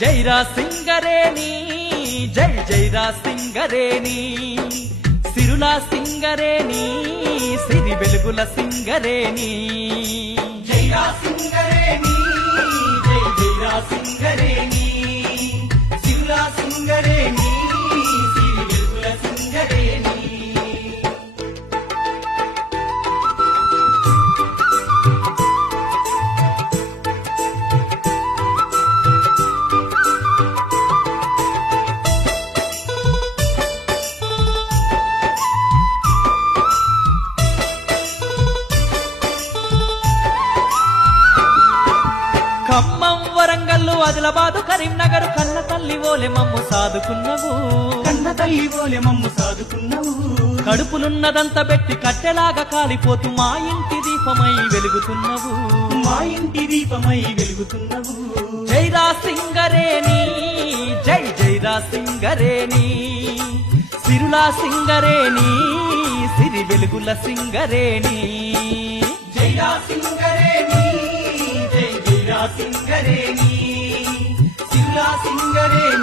జైరా సింగరేణి జై జైరా సింగరేణి సిరులా సింగరేణి సిరి వెలుగుల సింగరేణి జైరా సింగరేణి జై జైరా సింగరేణి సిరులా సింగరేణి సిరి వెలుగుల సింగరేణి ఖమ్మం వరంగల్లు ఆదిలాబాదు కరీంనగర్ కన్న తల్లి ఓలె మమ్ము సాదుకున్నవు కన్న తల్లి ఓలె మమ్ము సాదుకున్నవు కడుపులున్నదంతా పెట్టి కట్టెలాగా కాలిపోతూ మా ఇంటి దీపమై వెలుగుతున్నవు మా ఇంటి దీపమై వెలుగుతున్నవు జైరా సింగరేణి జై జైరా సింగరేణి సిరులా సింగరేణి సిరి వెలుగుల సింగరేణి జైరా సింగరేణి జై జైరా సింగరేణి సిరులా సింగరేణి